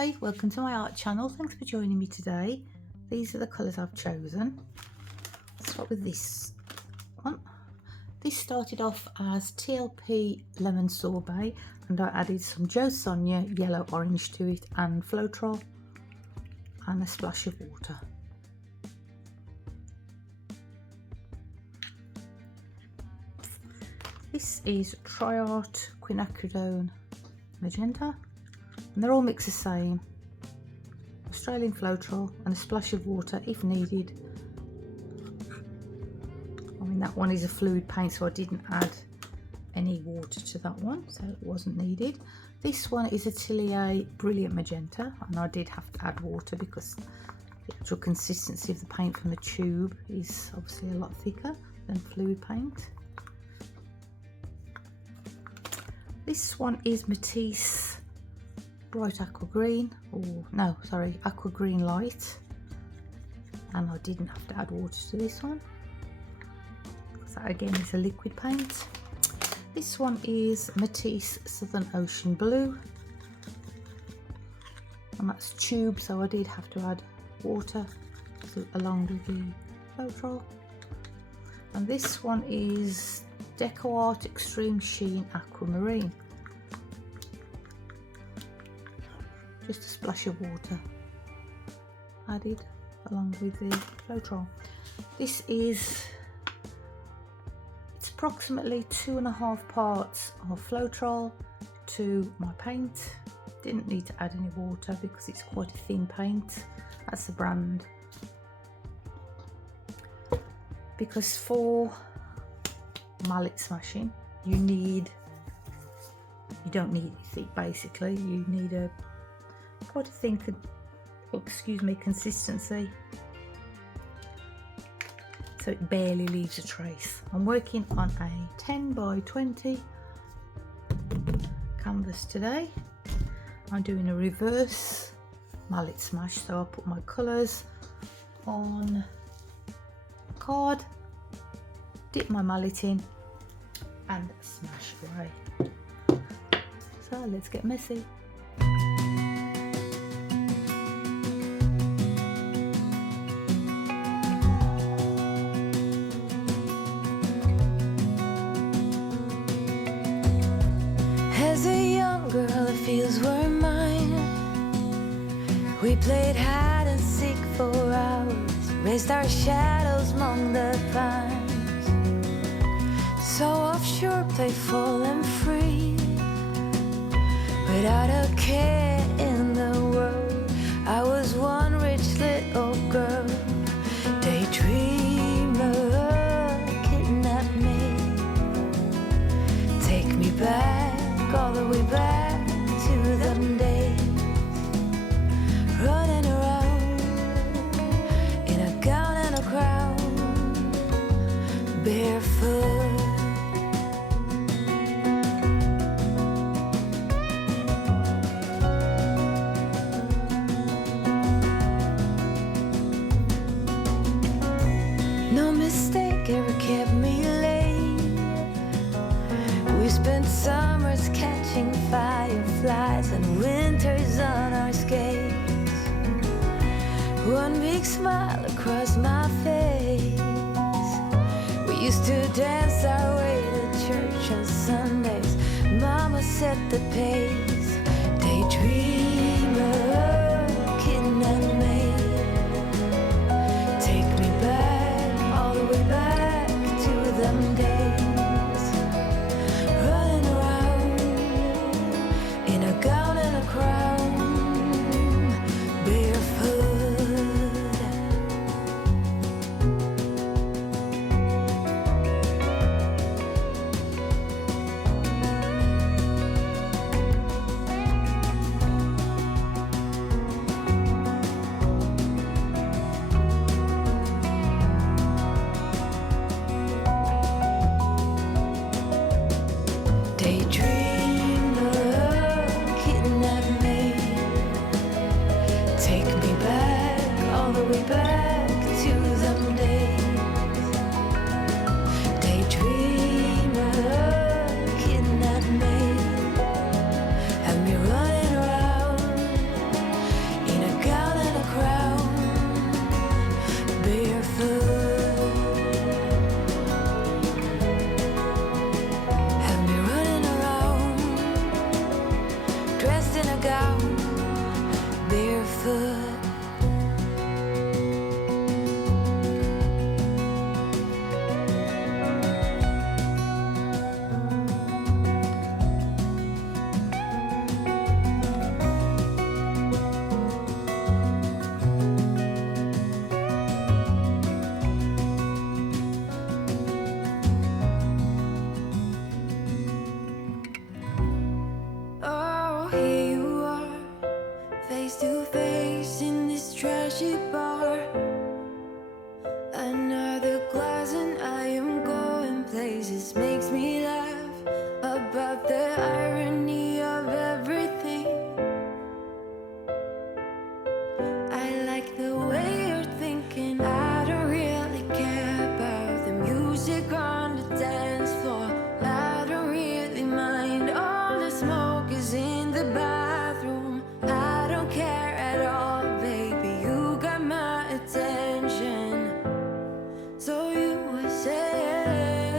Hi, welcome to my art channel. Thanks for joining me today. These are the colours I've chosen. Let's start with this one. This started off as TLP Lemon Sorbet and I added some Jo Sonja Yellow Orange to it and Floetrol and a splash of water. This is Triart Quinacridone Magenta and they're all mixed the same. Australian Floetrol and a splash of water if needed. I mean, that one is a fluid paint, so I didn't add any water to that one, so it wasn't needed. This one is a Triart Brilliant Magenta and I did have to add water because the actual consistency of the paint from the tube is obviously a lot thicker than fluid paint. This one is Matisse Bright Aqua Green, or no, sorry, Aqua Green Light, and I didn't have to add water to this one because that again is a liquid paint. This one is Matisse Southern Ocean Blue, and that's tube, so I did have to add water along with the Floetrol. And this one is Deco Art Extreme Sheen Aquamarine. Just a splash of water added along with the Floetrol. This is, it's approximately 2.5 parts of Floetrol to my paint. Didn't need to add any water because it's quite a thin paint. That's the brand. Because for mallet smashing you don't need anything basically. You need a quite a thin consistency, so it barely leaves a trace. I'm working on a 10 by 20 canvas today. I'm doing a reverse mallet smash, so I'll put my colours on a card, dip my mallet in and smash away. So let's get messy. As a young girl, the fields were mine. We played hide and seek for hours, raised our shadows among the pines. So offshore, playful and free, without a care in the world. I was one rich little girl, daydreamer, kidnap me, take me back, all the way back to them days, running around in a gown and a crown, barefoot. No mistake ever kept me late. We spent summers catching fireflies and winters on our skates. One big smile across my face. We used to dance our way to church on Sundays. Mama set the pace. Daydreamer, kidnap me, take me back, all the way back to them days, running around in a gown and a crown, barefoot. dressed in a gown, barefoot. Oh, here you are, face to face in this trashy bar. Another glass and I am going places. Makes me laugh about the irony of everything. I like the way you're thinking. I don't really care about the music on the dance floor. I don't really mind all the smoke is in the bathroom. I don't care at all, baby. You got my attention. So you were saying,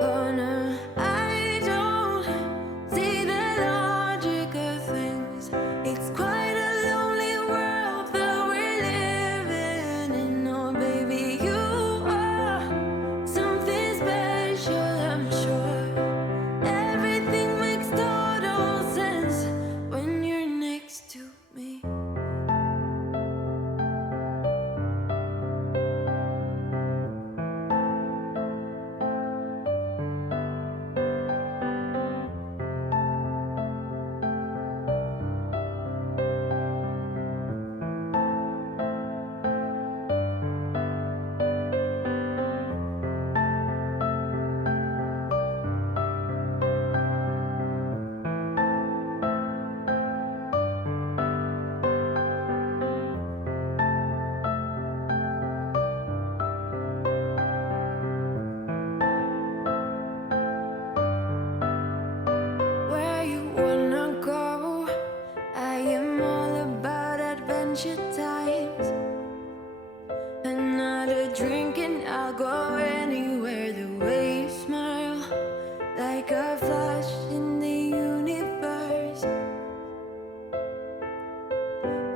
oh no, I don't see the logic of things. It's quite a lonely world that we're living in. Oh baby, you are something special, I'm sure. Everything makes total sense when you're next to me. Where you wanna go? I am all about adventure times. Another drink and I'll go anywhere. The way you smile, like a flash in the universe.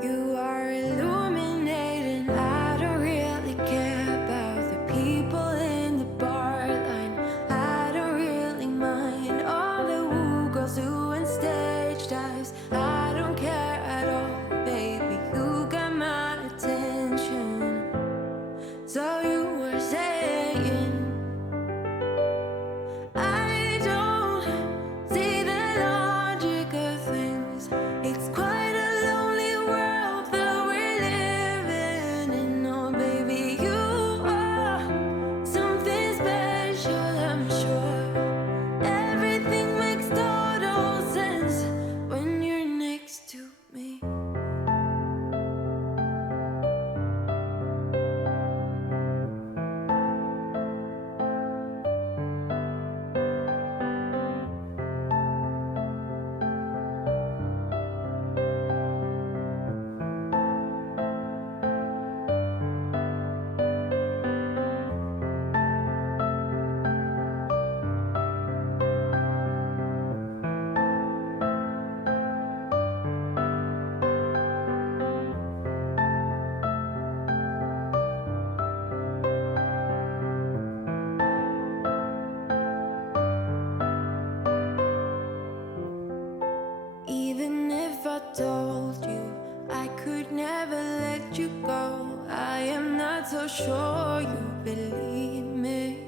You are illuminating. I don't really care about the people in the bar line. I don't really mind all the woo girls doing stage dives. I don't care at all, baby. You got my attention. So you were saying, I don't see the logic of things. It's quite a lonely world that we're living in. Oh baby, you are something special, I'm sure. Everything makes total sense when you're next to me. Even if I told you I could never let you go, I am not so sure you believe me.